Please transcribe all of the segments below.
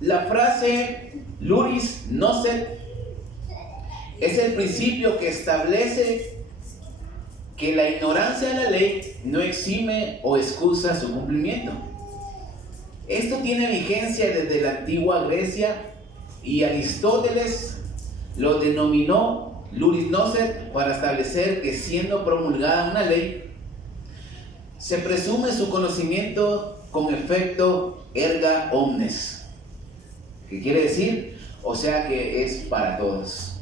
La frase Luris Nocet es el principio que establece que la ignorancia de la ley no exime o excusa su cumplimiento. Esto tiene vigencia desde la antigua Grecia y Aristóteles lo denominó Luris Nocet para establecer que siendo promulgada una ley, se presume su conocimiento con efecto erga omnes. ¿Qué quiere decir? O sea que es para todos.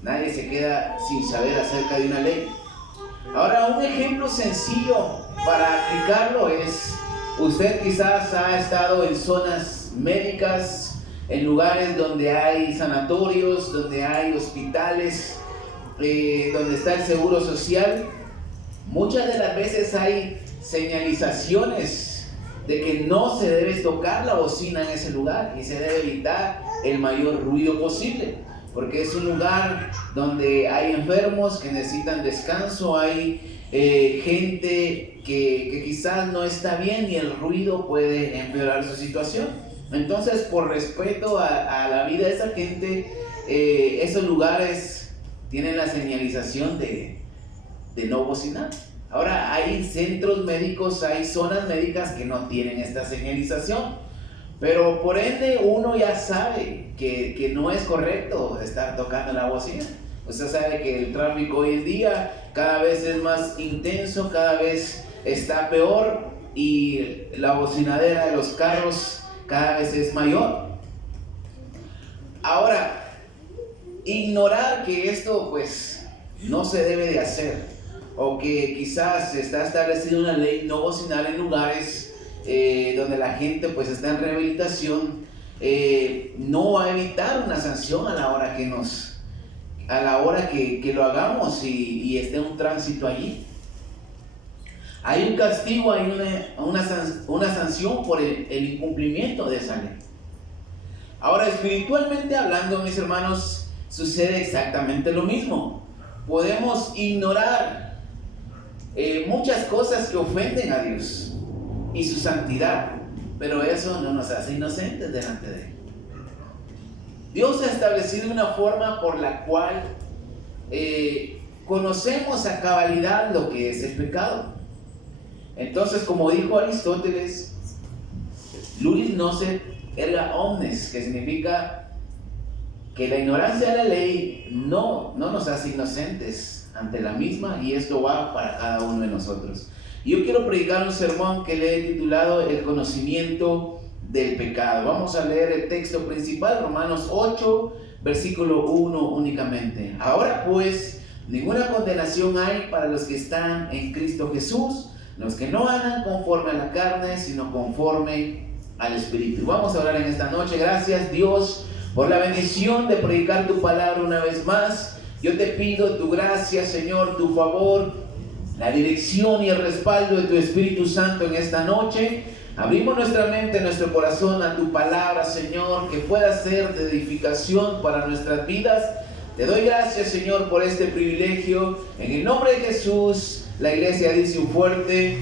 Nadie se queda sin saber acerca de una ley. Ahora, un ejemplo sencillo para aplicarlo es, usted quizás ha estado en zonas médicas, en lugares donde hay sanatorios, donde hay hospitales, donde está el seguro social. Muchas de las veces hay señalizaciones de que no se debe tocar la bocina en ese lugar y se debe evitar el mayor ruido posible, porque es un lugar donde hay enfermos que necesitan descanso, hay gente que quizás no está bien y el ruido puede empeorar su situación. Entonces, por respeto a la vida de esa gente, esos lugares tienen la señalización de no bocinar. Ahora, hay centros médicos, hay zonas médicas que no tienen esta señalización, pero por ende uno ya sabe que no es correcto estar tocando la bocina. Usted sabe que el tráfico hoy en día cada vez es más intenso, cada vez está peor y la bocinadera de los carros cada vez es mayor. Ahora, ignorar que esto pues no se debe de hacer, o que quizás está establecida una ley no bocinar en lugares donde la gente pues está en rehabilitación, no va a evitar una sanción a la hora que lo hagamos y esté un tránsito allí. Hay un castigo, hay una sanción por el incumplimiento de esa ley. Ahora, espiritualmente hablando, mis hermanos, sucede exactamente lo mismo. Podemos ignorar muchas cosas que ofenden a Dios y su santidad, pero eso no nos hace inocentes delante de Él. Dios ha establecido una forma por la cual conocemos a cabalidad lo que es el pecado. Entonces, como dijo Aristóteles, Luris nocet erga omnes, que significa que la ignorancia de la ley no nos hace inocentes ante la misma, y esto va para cada uno de nosotros. Yo quiero predicar un sermón que le he titulado El conocimiento del pecado. Vamos a leer el texto principal, Romanos 8, versículo 1 únicamente. Ahora pues, ninguna condenación hay para los que están en Cristo Jesús, los que no andan conforme a la carne, sino conforme al Espíritu. Vamos a orar en esta noche. Gracias, Dios, por la bendición de predicar tu palabra una vez más. Yo te pido tu gracia, Señor, tu favor, la dirección y el respaldo de tu Espíritu Santo en esta noche. Abrimos nuestra mente, nuestro corazón a tu palabra, Señor, que pueda ser de edificación para nuestras vidas. Te doy gracias, Señor, por este privilegio. En el nombre de Jesús, la iglesia dice un fuerte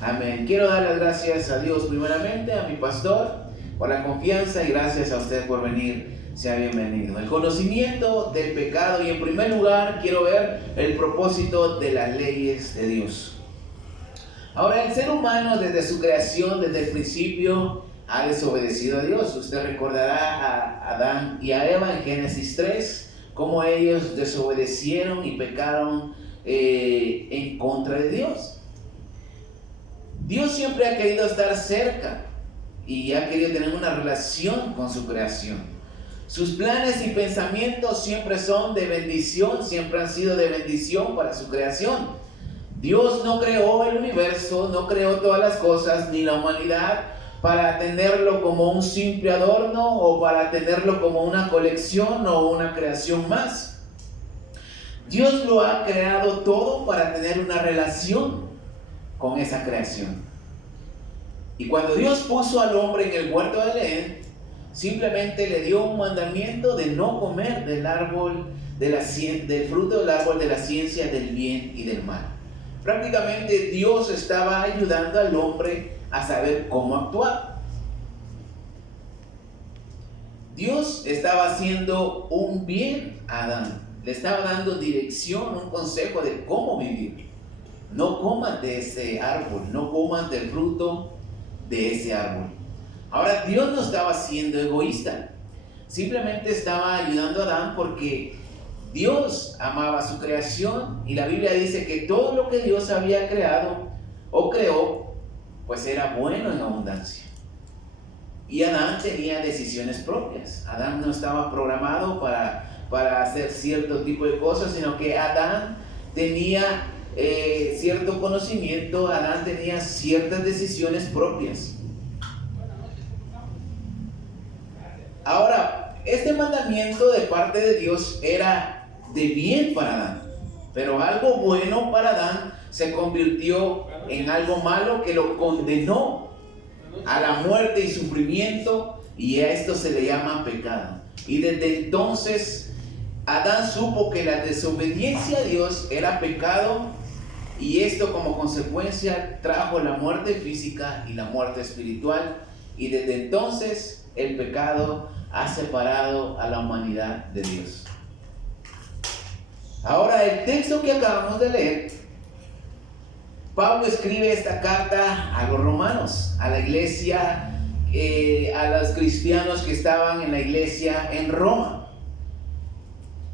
amén. Quiero dar las gracias a Dios primeramente, a mi pastor, por la confianza, y gracias a usted por venir. Sea bienvenido. El conocimiento del pecado, y en primer lugar quiero ver el propósito de las leyes de Dios. Ahora, el ser humano desde su creación, desde el principio, ha desobedecido a Dios. Usted recordará a Adán y a Eva en Génesis 3, cómo ellos desobedecieron y pecaron en contra de Dios. Dios siempre ha querido estar cerca y ha querido tener una relación con su creación. Sus planes y pensamientos siempre son de bendición, siempre han sido de bendición para su creación. Dios no creó el universo, no creó todas las cosas, ni la humanidad, para tenerlo como un simple adorno o para tenerlo como una colección o una creación más. Dios lo ha creado todo para tener una relación con esa creación. Y cuando Dios puso al hombre en el huerto de Edén, simplemente le dio un mandamiento de no comer del fruto del árbol de la ciencia del bien y del mal. Prácticamente Dios estaba ayudando al hombre a saber cómo actuar. Dios estaba haciendo un bien a Adán. Le estaba dando dirección, un consejo de cómo vivir. No comas de ese árbol, no comas del fruto de ese árbol. Ahora, Dios no estaba siendo egoísta. Simplemente estaba ayudando a Adán porque Dios amaba su creación y la Biblia dice que todo lo que Dios había creado o creó, pues era bueno en abundancia. Y Adán tenía decisiones propias. Adán no estaba programado para hacer cierto tipo de cosas, sino que Adán tenía cierto conocimiento, Adán tenía ciertas decisiones propias. Ahora, este mandamiento de parte de Dios era de bien para Adán, pero algo bueno para Adán se convirtió en algo malo que lo condenó a la muerte y sufrimiento, y a esto se le llama pecado. Y desde entonces Adán supo que la desobediencia a Dios era pecado, y esto como consecuencia trajo la muerte física y la muerte espiritual, y desde entonces el pecado ha separado a la humanidad de Dios. Ahora, el texto que acabamos de leer, Pablo escribe esta carta a los romanos, a la iglesia, a los cristianos que estaban en la iglesia en Roma.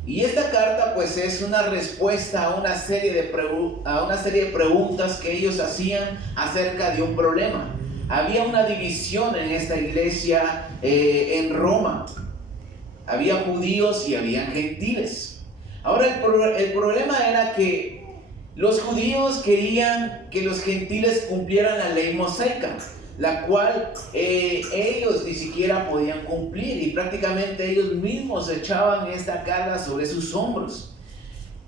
Y esta carta pues es una respuesta a una serie de preguntas que ellos hacían acerca de un problema. Había una división en esta iglesia en Roma. Había judíos y había gentiles. Ahora el problema era que los judíos querían que los gentiles cumplieran la ley mosaica, la cual ellos ni siquiera podían cumplir, y prácticamente ellos mismos echaban esta carga sobre sus hombros.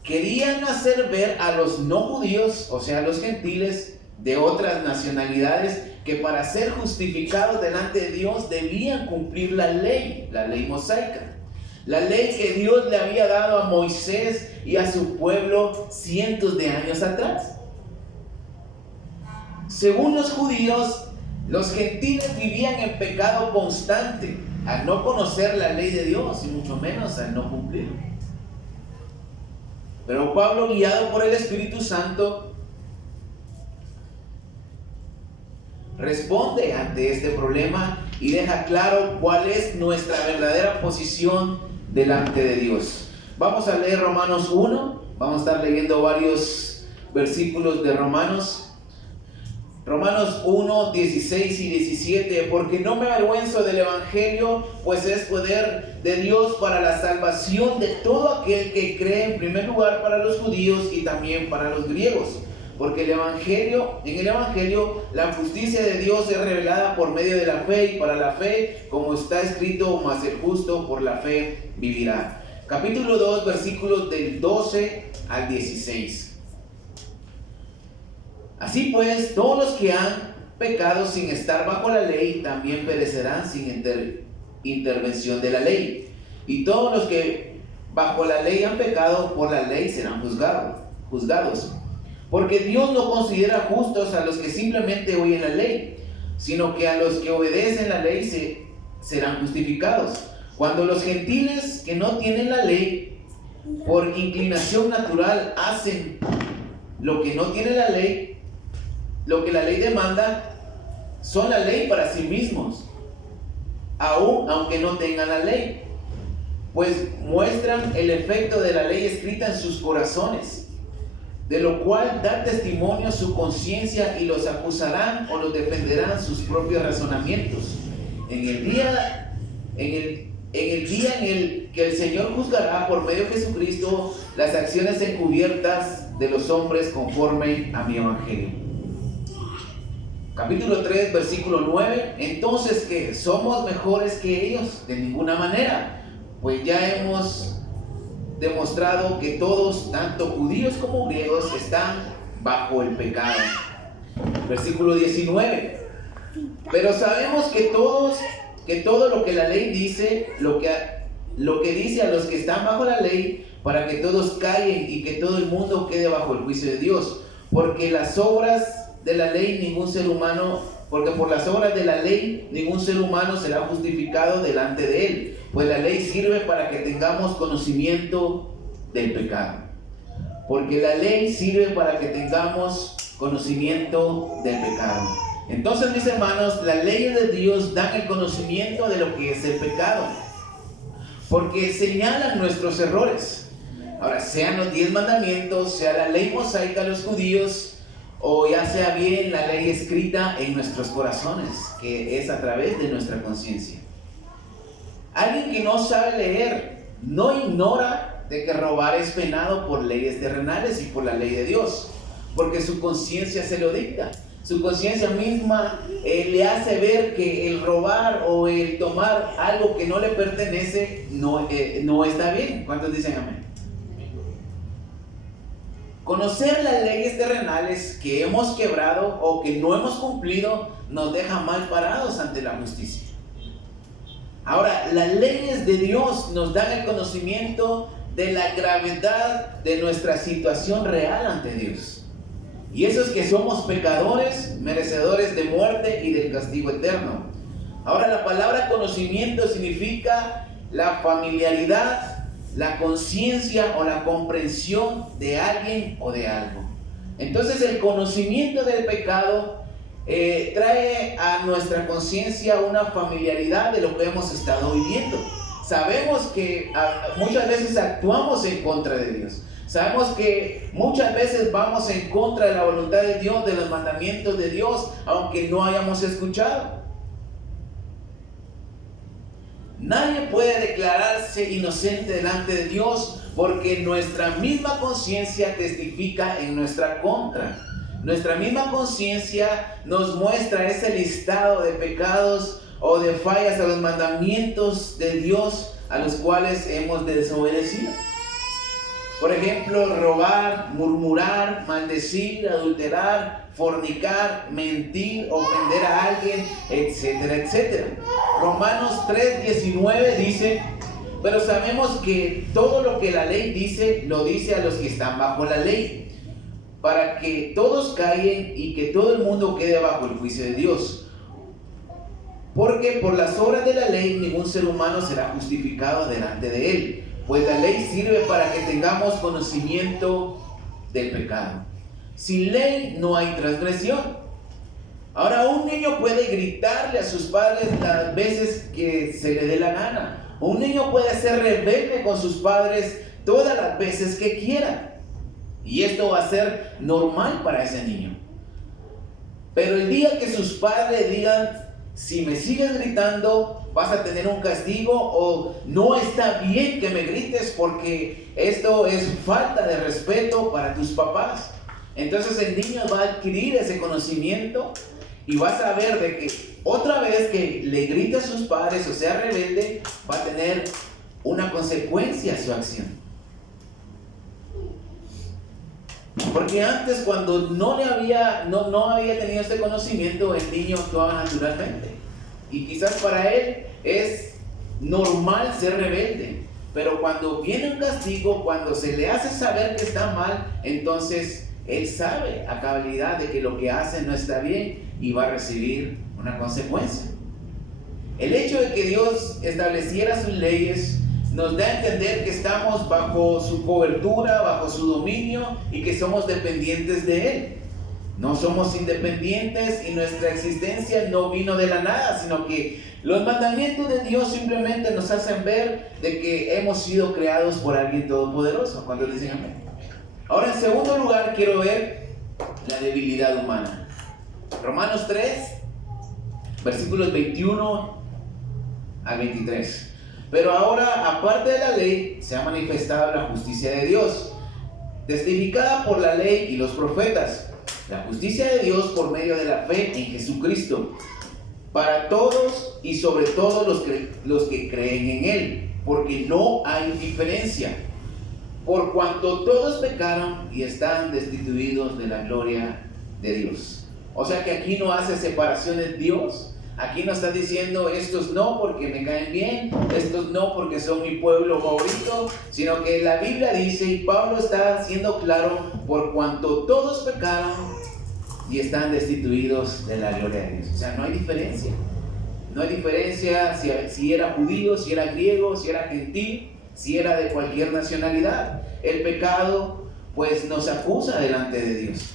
Querían hacer ver a los no judíos, o sea, a los gentiles de otras nacionalidades, que para ser justificados delante de Dios debían cumplir la ley mosaica. La ley que Dios le había dado a Moisés y a su pueblo cientos de años atrás. Según los judíos, los gentiles vivían en pecado constante al no conocer la ley de Dios y mucho menos al no cumplir. Pero Pablo, guiado por el Espíritu Santo, responde ante este problema y deja claro cuál es nuestra verdadera posición delante de Dios. Vamos a leer Romanos 1, vamos a estar leyendo varios versículos de Romanos 1, 16 y 17, porque no me avergüenzo del Evangelio, pues es poder de Dios para la salvación de todo aquel que cree, en primer lugar para los judíos y también para los griegos. Porque en el Evangelio, la justicia de Dios es revelada por medio de la fe, y para la fe, como está escrito, mas el justo por la fe vivirá. Capítulo 2, versículos del 12 al 16. Así pues, todos los que han pecado sin estar bajo la ley, también perecerán sin intervención de la ley. Y todos los que bajo la ley han pecado, por la ley serán juzgados. Porque Dios no considera justos a los que simplemente oyen la ley, sino que a los que obedecen la ley serán justificados. Cuando los gentiles que no tienen la ley, por inclinación natural, hacen lo que no tiene la ley, lo que la ley demanda, son la ley para sí mismos, aunque no tengan la ley, pues muestran el efecto de la ley escrita en sus corazones, de lo cual da testimonio su conciencia, y los acusarán o los defenderán sus propios razonamientos. En el día en el que el Señor juzgará por medio de Jesucristo las acciones encubiertas de los hombres conforme a mi evangelio. Capítulo 3, versículo 9. Entonces, ¿qué? ¿Somos mejores que ellos? De ninguna manera, pues ya hemos demostrado que todos, tanto judíos como griegos, están bajo el pecado. Versículo 19. Pero sabemos que todo lo que la ley dice, lo que dice a los que están bajo la ley, para que todos callen y que todo el mundo quede bajo el juicio de Dios. Porque por las obras de la ley ningún ser humano será justificado delante de él, Pues la ley sirve para que tengamos conocimiento del pecado. Porque la ley sirve para que tengamos conocimiento del pecado. Entonces, mis hermanos, las leyes de Dios dan el conocimiento de lo que es el pecado, porque señalan nuestros errores. Ahora, sean los 10 mandamientos, sea la ley mosaica de los judíos, o ya sea bien la ley escrita en nuestros corazones, que es a través de nuestra conciencia. Alguien que no sabe leer no ignora de que robar es penado por leyes terrenales y por la ley de Dios, porque su conciencia se lo dicta. Su conciencia misma le hace ver que el robar o el tomar algo que no le pertenece no está bien. ¿Cuántos dicen amén? Conocer las leyes terrenales que hemos quebrado o que no hemos cumplido nos deja mal parados ante la justicia. Ahora, las leyes de Dios nos dan el conocimiento de la gravedad de nuestra situación real ante Dios. Y eso es que somos pecadores, merecedores de muerte y del castigo eterno. Ahora, la palabra conocimiento significa la familiaridad, la conciencia o la comprensión de alguien o de algo. Entonces, el conocimiento del pecado trae a nuestra conciencia una familiaridad de lo que hemos estado viviendo. Sabemos que muchas veces actuamos en contra de Dios. Sabemos que muchas veces vamos en contra de la voluntad de Dios, de los mandamientos de Dios, aunque no hayamos escuchado. Nadie puede declararse inocente delante de Dios porque nuestra misma conciencia testifica en nuestra contra. Nuestra misma conciencia nos muestra ese listado de pecados o de fallas a los mandamientos de Dios a los cuales hemos desobedecido. Por ejemplo, robar, murmurar, maldecir, adulterar, fornicar, mentir, ofender a alguien, etcétera, etcétera. Romanos 3:19 dice: pero sabemos que todo lo que la ley dice, lo dice a los que están bajo la ley, para que todos callen y que todo el mundo quede bajo el juicio de Dios. Porque por las obras de la ley ningún ser humano será justificado delante de él, pues la ley sirve para que tengamos conocimiento del pecado. Sin ley no hay transgresión. Ahora, un niño puede gritarle a sus padres las veces que se le dé la gana. Un niño puede ser rebelde con sus padres todas las veces que quiera. Y esto va a ser normal para ese niño. Pero el día que sus padres digan: si me sigues gritando, vas a tener un castigo, o no está bien que me grites porque esto es falta de respeto para tus papás. Entonces el niño va a adquirir ese conocimiento y va a saber de que otra vez que le grite a sus padres o sea rebelde, va a tener una consecuencia a su acción. Porque antes, cuando no había tenido este conocimiento, el niño actuaba naturalmente. Y quizás para él es normal ser rebelde. Pero cuando viene un castigo, cuando se le hace saber que está mal, entonces él sabe a cabalidad de que lo que hace no está bien y va a recibir una consecuencia. El hecho de que Dios estableciera sus leyes nos da a entender que estamos bajo su cobertura, bajo su dominio y que somos dependientes de Él. No somos independientes y nuestra existencia no vino de la nada, sino que los mandamientos de Dios simplemente nos hacen ver de que hemos sido creados por alguien todopoderoso. ¿Cuántos dicen amén? Ahora, en segundo lugar, quiero ver la debilidad humana. Romanos 3, versículos 21 al 23. Pero ahora, aparte de la ley, se ha manifestado la justicia de Dios, testificada por la ley y los profetas. La justicia de Dios por medio de la fe en Jesucristo, para todos y sobre todo los que creen en Él, porque no hay diferencia, por cuanto todos pecaron y están destituidos de la gloria de Dios. O sea que aquí no hace separaciones Dios. Aquí no está diciendo estos no porque me caen bien, estos no porque son mi pueblo favorito, sino que la Biblia dice, y Pablo está siendo claro, por cuanto todos pecaron y están destituidos de la gloria de Dios. O sea, no hay diferencia. No hay diferencia si era judío, si era griego, si era gentil, si era de cualquier nacionalidad. El pecado pues nos acusa delante de Dios.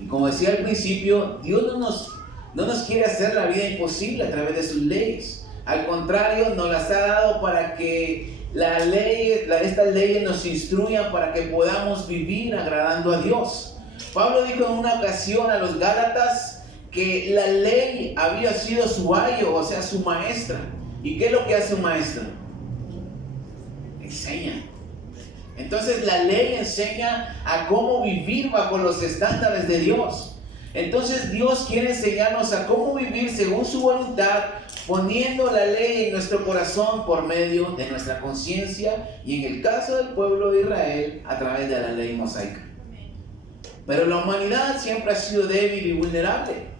Y como decía al principio, Dios no nos quiere hacer la vida imposible a través de sus leyes. Al contrario, nos las ha dado para que estas leyes nos instruyan para que podamos vivir agradando a Dios. Pablo dijo en una ocasión a los Gálatas que la ley había sido su ayo, o sea, su maestra. ¿Y qué es lo que hace un maestro? Enseña. Entonces la ley enseña a cómo vivir bajo los estándares de Dios. Entonces Dios quiere enseñarnos a cómo vivir según su voluntad, poniendo la ley en nuestro corazón por medio de nuestra conciencia, y en el caso del pueblo de Israel, a través de la ley mosaica. Pero la humanidad siempre ha sido débil y vulnerable.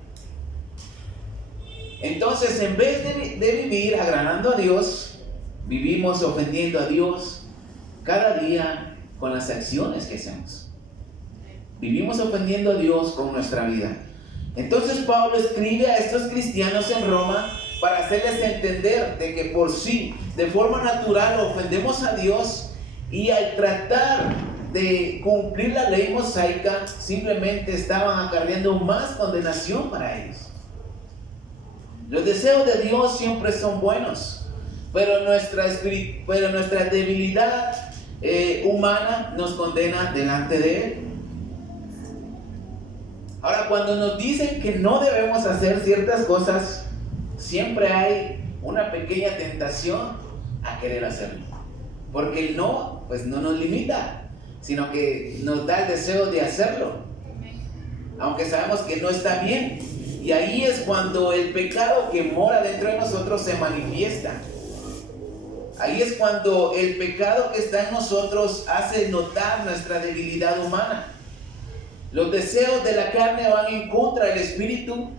Entonces, en vez de vivir agradando a Dios, vivimos ofendiendo a Dios cada día con las acciones que hacemos. Vivimos ofendiendo a Dios con nuestra vida. Entonces Pablo escribe a estos cristianos en Roma para hacerles entender de que por sí, de forma natural, ofendemos a Dios, y al tratar de cumplir la ley mosaica simplemente estaban acarreando más condenación para ellos. Los deseos de Dios siempre son buenos, pero nuestra debilidad humana nos condena delante de Él. Ahora, cuando nos dicen que no debemos hacer ciertas cosas, siempre hay una pequeña tentación a querer hacerlo, porque el no, pues no nos limita, sino que nos da el deseo de hacerlo, aunque sabemos que no está bien. Y ahí es cuando el pecado que mora dentro de nosotros se manifiesta. Ahí es cuando el pecado que está en nosotros hace notar nuestra debilidad humana. Los deseos de la carne van en contra del espíritu,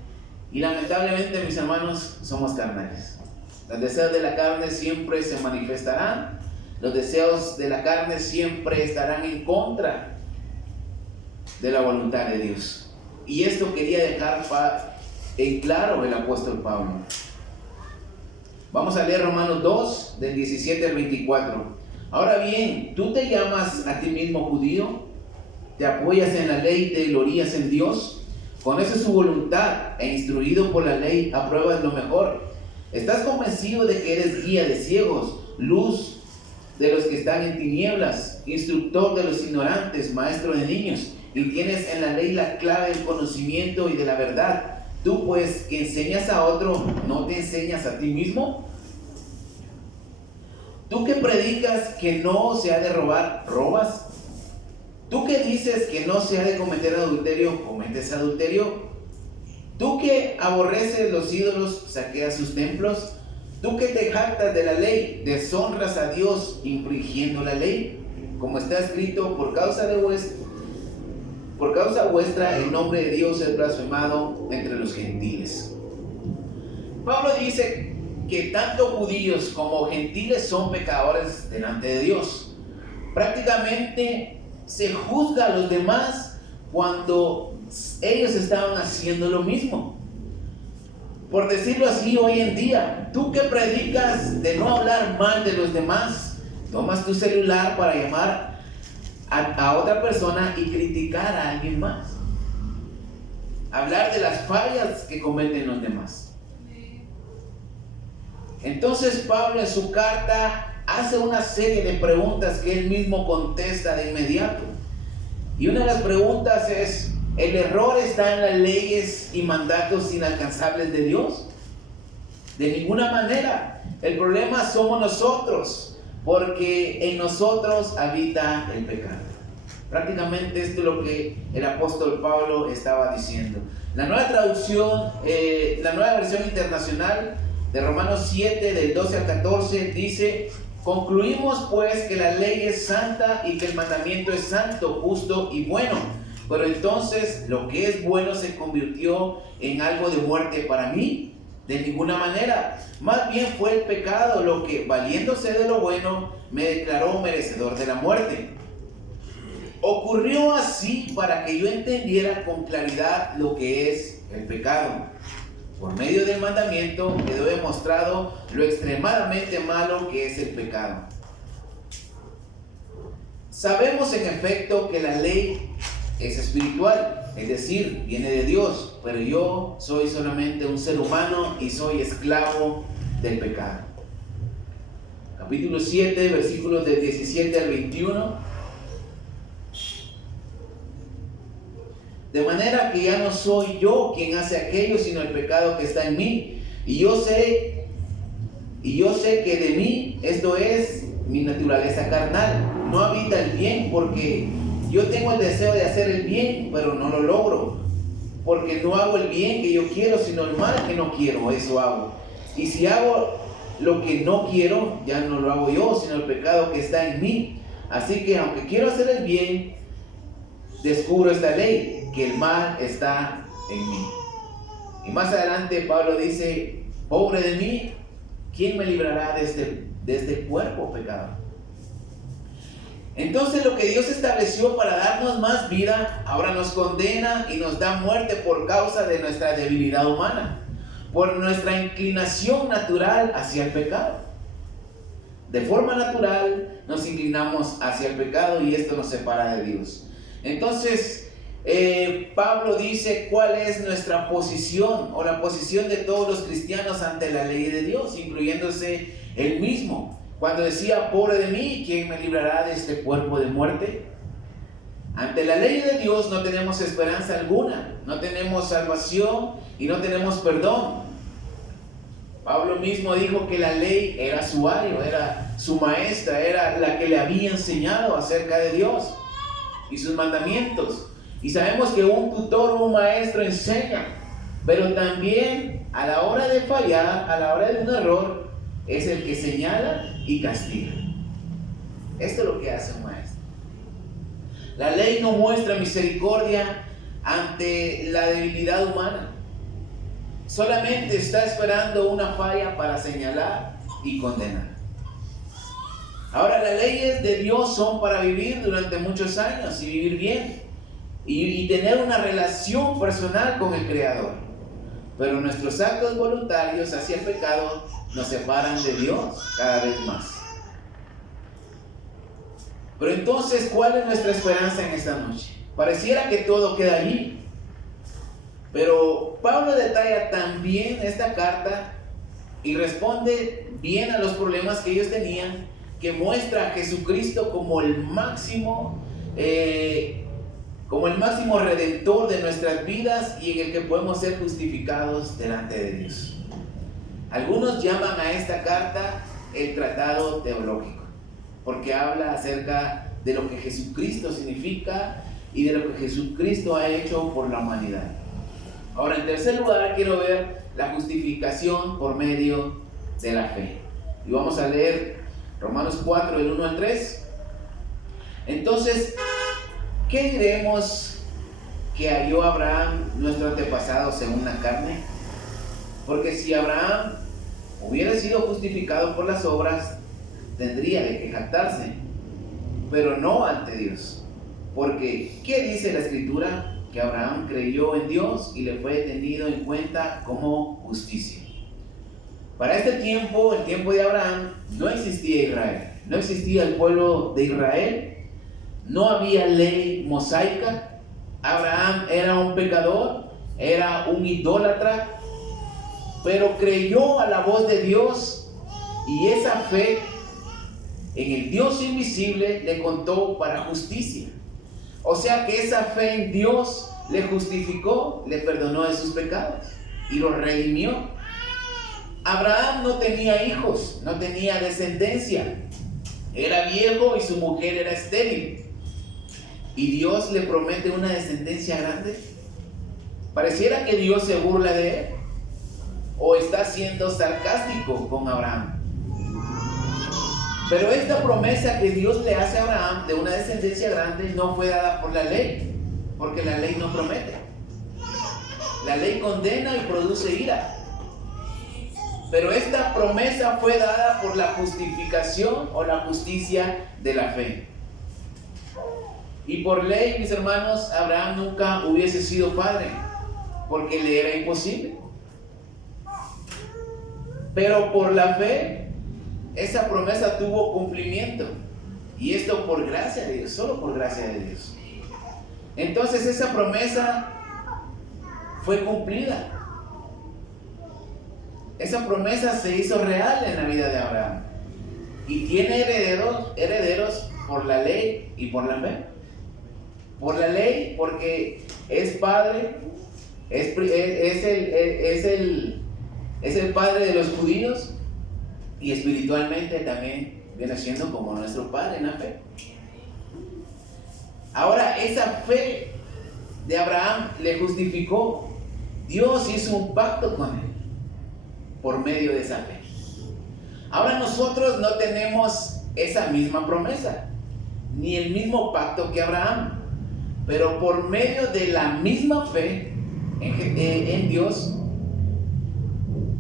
y lamentablemente, mis hermanos, somos carnales. Los deseos de la carne siempre se manifestarán. Los deseos de la carne siempre estarán en contra de la voluntad de Dios. Y esto quería dejar en claro el apóstol Pablo. Vamos a leer Romanos 2, del 17 al 24. Ahora bien, ¿tú te llamas a ti mismo judío? ¿Te apoyas en la ley y te glorías en Dios? ¿Conoces su voluntad e instruido por la ley apruebas lo mejor? ¿Estás convencido de que eres guía de ciegos, luz de los que están en tinieblas, instructor de los ignorantes, maestro de niños, y tienes en la ley la clave del conocimiento y de la verdad? Tú pues, que enseñas a otro, ¿no te enseñas a ti mismo? Tú que predicas que no se ha de robar, ¿robas? Tú que dices que no se ha de cometer adulterio, ¿cometes adulterio? Tú que aborreces los ídolos, ¿saqueas sus templos? Tú que te jactas de la ley, deshonras a Dios infringiendo la ley, como está escrito, por causa vuestra el nombre de Dios es blasfemado entre los gentiles. Pablo dice que tanto judíos como gentiles son pecadores delante de Dios. Prácticamente se juzga a los demás cuando ellos estaban haciendo lo mismo. Por decirlo así, hoy en día, tú que predicas de no hablar mal de los demás, tomas tu celular para llamar a otra persona y criticar a alguien más, hablar de las fallas que cometen los demás. Entonces Pablo en su carta hace una serie de preguntas que él mismo contesta de inmediato. Y una de las preguntas es: ¿el error está en las leyes y mandatos inalcanzables de Dios? De ninguna manera. El problema somos nosotros, porque en nosotros habita el pecado. Prácticamente esto es lo que el apóstol Pablo estaba diciendo. La nueva traducción, la nueva versión internacional de Romanos 7, del 12 al 14, dice: concluimos pues que la ley es santa y que el mandamiento es santo, justo y bueno. Pero entonces, ¿lo que es bueno se convirtió en algo de muerte para mí? De ninguna manera. Más bien fue el pecado lo que, valiéndose de lo bueno, me declaró merecedor de la muerte. Ocurrió así para que yo entendiera con claridad lo que es el pecado. Por medio del mandamiento quedó demostrado lo extremadamente malo que es el pecado. Sabemos en efecto que la ley es espiritual, es decir, viene de Dios, pero yo soy solamente un ser humano y soy esclavo del pecado. Capítulo 7, versículos del 17 al 21. De manera que ya no soy yo quien hace aquello, sino el pecado que está en mí. Y yo sé que de mí, esto es mi naturaleza carnal, no habita el bien, porque yo tengo el deseo de hacer el bien, pero no lo logro. Porque no hago el bien que yo quiero, sino el mal que no quiero, eso hago. Y si hago lo que no quiero, ya no lo hago yo, sino el pecado que está en mí. Así que aunque quiero hacer el bien, descubro esta ley, que el mal está en mí. Y más adelante Pablo dice, pobre de mí, ¿quién me librará de este cuerpo pecado? Entonces lo que Dios estableció para darnos más vida, ahora nos condena y nos da muerte por causa de nuestra debilidad humana, por nuestra inclinación natural hacia el pecado. De forma natural nos inclinamos hacia el pecado y esto nos separa de Dios. Entonces, Pablo dice cuál es nuestra posición o la posición de todos los cristianos ante la ley de Dios, incluyéndose él mismo. Cuando decía, pobre de mí, ¿quién me librará de este cuerpo de muerte? Ante la ley de Dios no tenemos esperanza alguna, no tenemos salvación y no tenemos perdón. Pablo mismo dijo que la ley era su ayo, era su maestra, era la que le había enseñado acerca de Dios y sus mandamientos. Y sabemos que un tutor o un maestro enseña, pero también a la hora de fallar, a la hora de un error, es el que señala y castiga. Esto es lo que hace un maestro. La ley no muestra misericordia ante la debilidad humana. Solamente está esperando una falla para señalar y condenar. Ahora, las leyes de Dios son para vivir durante muchos años y vivir bien. Y tener una relación personal con el Creador. Pero nuestros actos voluntarios hacia el pecado nos separan de Dios cada vez más. Pero entonces, ¿cuál es nuestra esperanza en esta noche? Pareciera que todo queda allí. Pero Pablo detalla también esta carta y responde bien a los problemas que ellos tenían, que muestra a Jesucristo como el máximo redentor de nuestras vidas y en el que podemos ser justificados delante de Dios. Algunos llaman a esta carta el tratado teológico, porque habla acerca de lo que Jesucristo significa y de lo que Jesucristo ha hecho por la humanidad. Ahora, en tercer lugar, quiero ver la justificación por medio de la fe. Y vamos a leer Romanos 4, del 1 al 3. Entonces, ¿qué diremos que halló Abraham, nuestro antepasado, según la carne? Porque si Abraham hubiera sido justificado por las obras, tendría de qué jactarse, pero no ante Dios. Porque, ¿qué dice la Escritura? Que Abraham creyó en Dios y le fue tenido en cuenta como justicia. Para este tiempo, el tiempo de Abraham, no existía Israel, no existía el pueblo de Israel, no había ley mosaica. Abraham era un pecador, era un idólatra, pero creyó a la voz de Dios y esa fe en el Dios invisible le contó para justicia. O sea que esa fe en Dios le justificó, le perdonó de sus pecados y lo redimió. Abraham no tenía hijos, no tenía descendencia, era viejo y su mujer era estéril. ¿Y Dios le promete una descendencia grande? Pareciera que Dios se burla de él o está siendo sarcástico con Abraham. Pero esta promesa que Dios le hace a Abraham de una descendencia grande no fue dada por la ley, porque la ley no promete. La ley condena y produce ira. Pero esta promesa fue dada por la justificación o la justicia de la fe. Y por ley, mis hermanos, Abraham nunca hubiese sido padre, porque le era imposible. Pero por la fe, esa promesa tuvo cumplimiento. Y esto por gracia de Dios, solo por gracia de Dios. Entonces esa promesa fue cumplida. Esa promesa se hizo real en la vida de Abraham. Y tiene herederos por la ley y por la fe. Por la ley porque es padre, es el padre de los judíos, y espiritualmente también viene siendo como nuestro padre en la fe. Ahora, esa fe de Abraham le justificó. Dios hizo un pacto con él por medio de esa fe. Ahora nosotros no tenemos esa misma promesa, ni el mismo pacto que Abraham, pero por medio de la misma fe en Dios,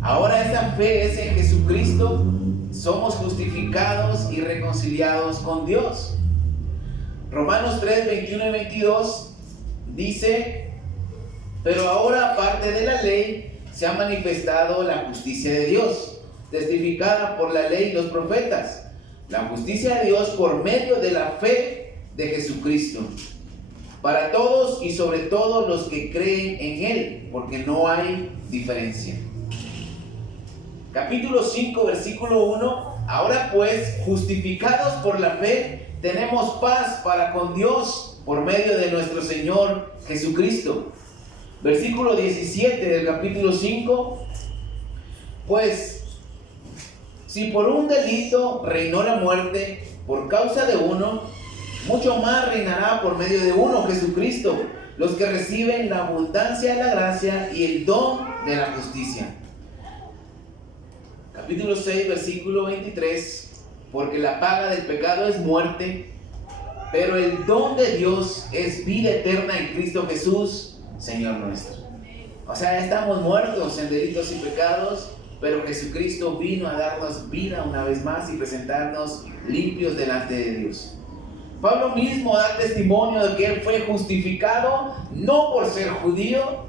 ahora esa fe es en Jesucristo, somos justificados y reconciliados con Dios. Romanos 3, 21 y 22 dice: pero ahora, aparte de la ley, se ha manifestado la justicia de Dios, testificada por la ley y los profetas, la justicia de Dios por medio de la fe de Jesucristo, para todos y sobre todo los que creen en Él, porque no hay diferencia. Capítulo 5, versículo 1: ahora pues, justificados por la fe, tenemos paz para con Dios por medio de nuestro Señor Jesucristo. Versículo 17 del capítulo 5: pues, si por un delito reinó la muerte por causa de uno, mucho más reinará por medio de uno, Jesucristo, los que reciben la abundancia de la gracia y el don de la justicia. Capítulo 6, versículo 23: porque la paga del pecado es muerte, pero el don de Dios es vida eterna en Cristo Jesús, Señor nuestro. O sea, estamos muertos en delitos y pecados, pero Jesucristo vino a darnos vida una vez más y presentarnos limpios delante de Dios. Pablo mismo da testimonio de que él fue justificado no por ser judío,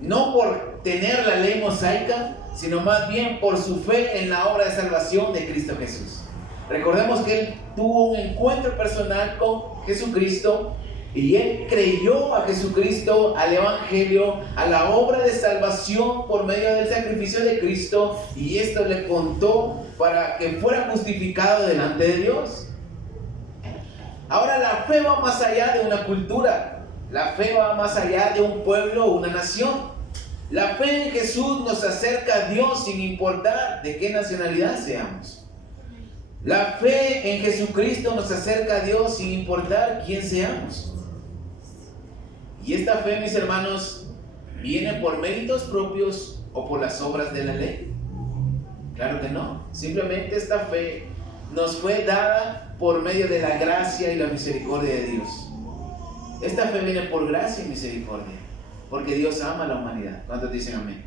no por tener la ley mosaica, sino más bien por su fe en la obra de salvación de Cristo Jesús. Recordemos que él tuvo un encuentro personal con Jesucristo y él creyó a Jesucristo, al Evangelio, a la obra de salvación por medio del sacrificio de Cristo, y esto le contó para que fuera justificado delante de Dios. Ahora, la fe va más allá de una cultura, la fe va más allá de un pueblo o una nación. La fe en Jesús nos acerca a Dios sin importar de qué nacionalidad seamos. La fe en Jesucristo nos acerca a Dios sin importar quién seamos. Y esta fe, mis hermanos, ¿viene por méritos propios o por las obras de la ley? Claro que no. Simplemente esta fe nos fue dada por medio de la gracia y la misericordia de Dios. Esta fe viene por gracia y misericordia, porque Dios ama a la humanidad. ¿Cuántos dicen amén?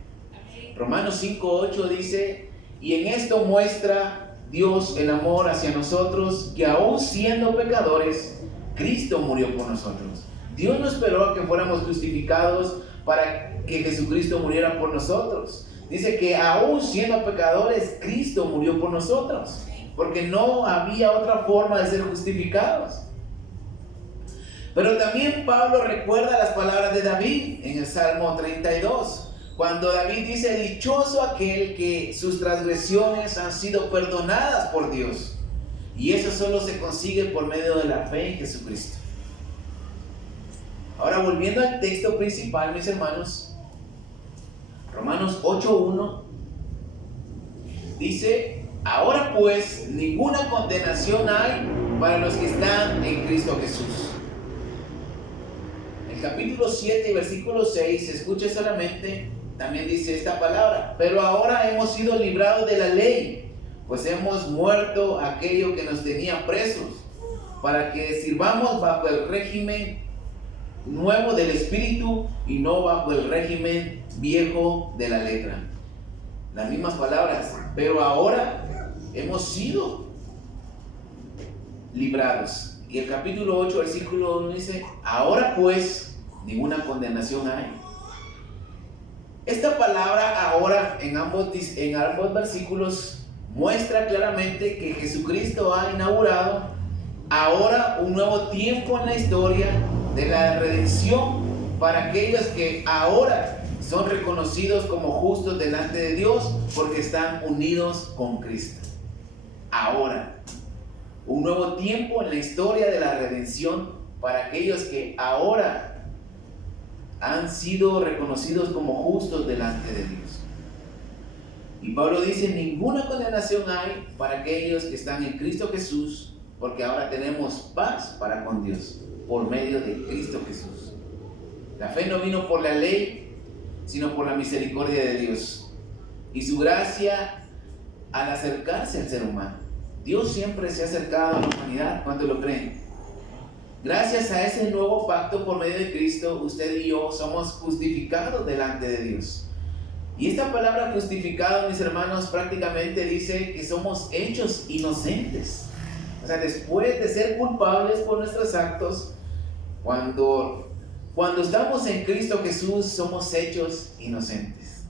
Romanos 5:8 dice: y en esto muestra Dios el amor hacia nosotros, que aún siendo pecadores, Cristo murió por nosotros. Dios no esperó a que fuéramos justificados para que Jesucristo muriera por nosotros. Dice que aún siendo pecadores, Cristo murió por nosotros, porque no había otra forma de ser justificados. Pero también Pablo recuerda las palabras de David en el Salmo 32, cuando David dice: dichoso aquel que sus transgresiones han sido perdonadas por Dios. Y eso solo se consigue por medio de la fe en Jesucristo. Ahora, volviendo al texto principal, mis hermanos, Romanos 8:1 dice: ahora pues, ninguna condenación hay para los que están en Cristo Jesús. El capítulo 7 y versículo 6, escuche solamente, también dice esta palabra: pero ahora hemos sido librados de la ley, pues hemos muerto aquello que nos tenía presos, para que sirvamos bajo el régimen nuevo del Espíritu y no bajo el régimen viejo de la letra. Las mismas palabras, pero ahora hemos sido librados. Y el capítulo 8, versículo 1 dice: ahora pues, ninguna condenación hay. Esta palabra ahora en ambos versículos muestra claramente que Jesucristo ha inaugurado ahora un nuevo tiempo en la historia de la redención para aquellos que ahora son reconocidos como justos delante de Dios porque están unidos con Cristo. Ahora, un nuevo tiempo en la historia de la redención para aquellos que ahora han sido reconocidos como justos delante de Dios. Y Pablo dice: ninguna condenación hay para aquellos que están en Cristo Jesús, porque ahora tenemos paz para con Dios por medio de Cristo Jesús. La fe no vino por la ley, sino por la misericordia de Dios y su gracia al acercarse al ser humano. Dios siempre se ha acercado a la humanidad. ¿Cuántos lo creen? Gracias a ese nuevo pacto por medio de Cristo, usted y yo somos justificados delante de Dios. Y esta palabra justificado, mis hermanos, prácticamente dice que somos hechos inocentes. O sea, después de ser culpables por nuestros actos, cuando estamos en Cristo Jesús, somos hechos inocentes.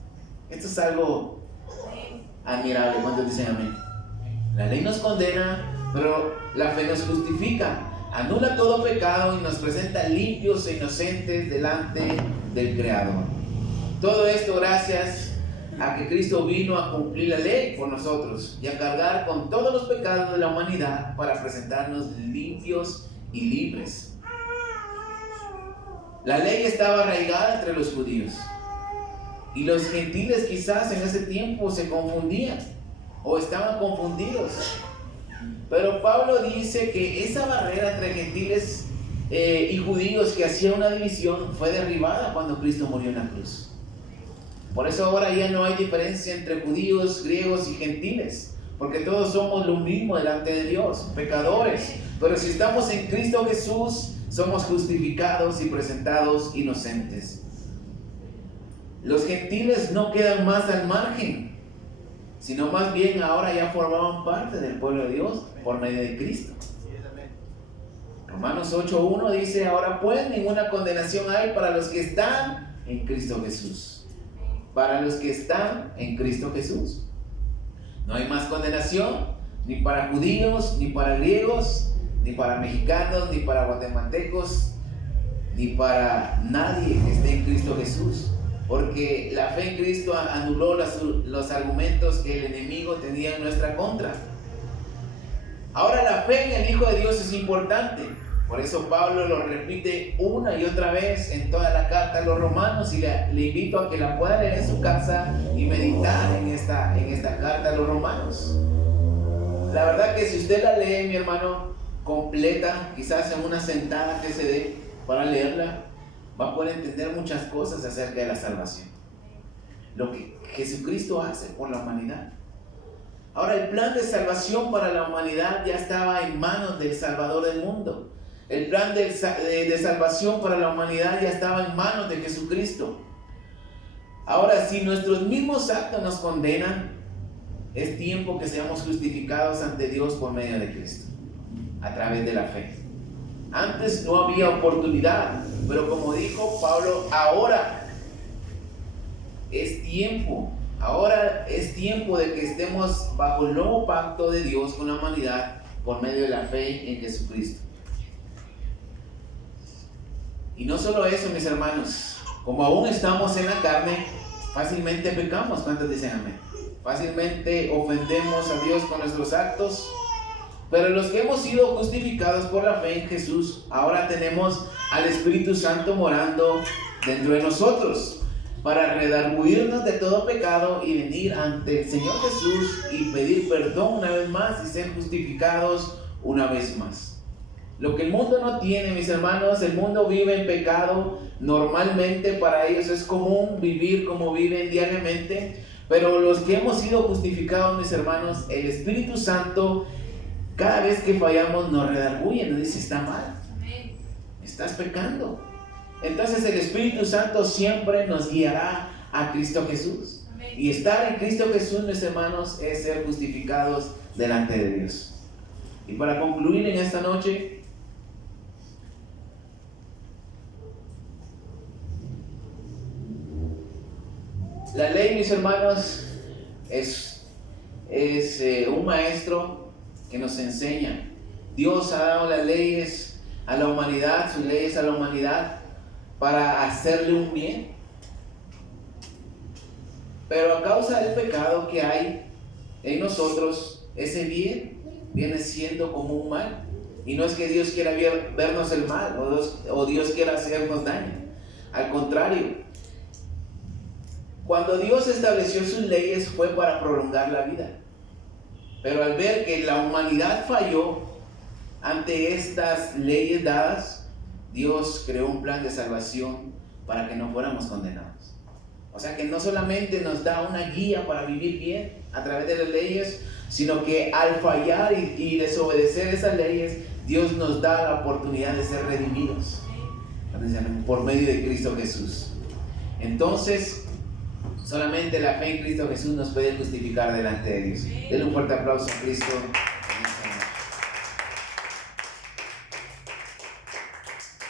Esto es algo admirable. ¿Cuántos dicen amén? La ley nos condena, pero la fe nos justifica. Anula todo pecado y nos presenta limpios e inocentes delante del Creador. Todo esto gracias a que Cristo vino a cumplir la ley por nosotros y a cargar con todos los pecados de la humanidad para presentarnos limpios y libres. La ley estaba arraigada entre los judíos y los gentiles quizás en ese tiempo se confundían o estaban confundidos. Pero Pablo dice que esa barrera entre gentiles y judíos que hacía una división fue derribada cuando Cristo murió en la cruz. Por eso ahora ya no hay diferencia entre judíos, griegos y gentiles, porque todos somos lo mismo delante de Dios, pecadores. Pero si estamos en Cristo Jesús, somos justificados y presentados inocentes. Los gentiles no quedan más al margen, sino más bien ahora ya formaban parte del pueblo de Dios por medio de Cristo. Romanos 8:1 dice: ahora pues ninguna condenación hay para los que están en Cristo Jesús. Para los que están en Cristo Jesús. No hay más condenación, ni para judíos, ni para griegos, ni para mexicanos, ni para guatemaltecos, ni para nadie que esté en Cristo Jesús. Porque la fe en Cristo anuló los argumentos que el enemigo tenía en nuestra contra. Ahora la fe en el Hijo de Dios es importante. Por eso Pablo lo repite una y otra vez en toda la carta a los romanos, y le invito a que la pueda leer en su casa y meditar en esta carta a los romanos. La verdad que si usted la lee, mi hermano, completa, quizás en una sentada que se dé para leerla, va a poder entender muchas cosas acerca de la salvación. Lo que Jesucristo hace por la humanidad. Ahora el plan de salvación para la humanidad ya estaba en manos del Salvador del mundo. El plan de salvación para la humanidad ya estaba en manos de Jesucristo. Ahora, si nuestros mismos actos nos condenan, es tiempo que seamos justificados ante Dios por medio de Cristo, a través de la fe. Antes no había oportunidad, pero como dijo Pablo, ahora es tiempo de que estemos bajo el nuevo pacto de Dios con la humanidad por medio de la fe en Jesucristo. Y no solo eso, mis hermanos, como aún estamos en la carne, fácilmente pecamos. ¿Cuántos dicen amén? Fácilmente ofendemos a Dios con nuestros actos. Pero los que hemos sido justificados por la fe en Jesús, ahora tenemos al Espíritu Santo morando dentro de nosotros, para redarguirnos de todo pecado y venir ante el Señor Jesús y pedir perdón una vez más y ser justificados una vez más. Lo que el mundo no tiene, mis hermanos, el mundo vive en pecado. Normalmente para ellos es común vivir como viven diariamente. Pero los que hemos sido justificados, mis hermanos, el Espíritu Santo, cada vez que fallamos nos redarguye, nos dice: está mal, estás pecando. Entonces el Espíritu Santo siempre nos guiará a Cristo Jesús. Y estar en Cristo Jesús, mis hermanos, es ser justificados delante de Dios. Y para concluir en esta noche, mis hermanos, es un maestro que nos enseña. Dios ha dado las leyes a la humanidad, sus leyes a la humanidad, para hacerle un bien. Pero a causa del pecado que hay en nosotros, ese bien viene siendo como un mal. Y no es que Dios quiera vernos el mal o Dios quiera hacernos daño. Al contrario, cuando Dios estableció sus leyes fue para prolongar la vida. Pero al ver que la humanidad falló ante estas leyes dadas, Dios creó un plan de salvación para que no fuéramos condenados. O sea que no solamente nos da una guía para vivir bien a través de las leyes, sino que al fallar y desobedecer esas leyes, Dios nos da la oportunidad de ser redimidos por medio de Cristo Jesús. Entonces, solamente la fe en Cristo Jesús nos puede justificar delante de Dios. Denle un fuerte aplauso a Cristo.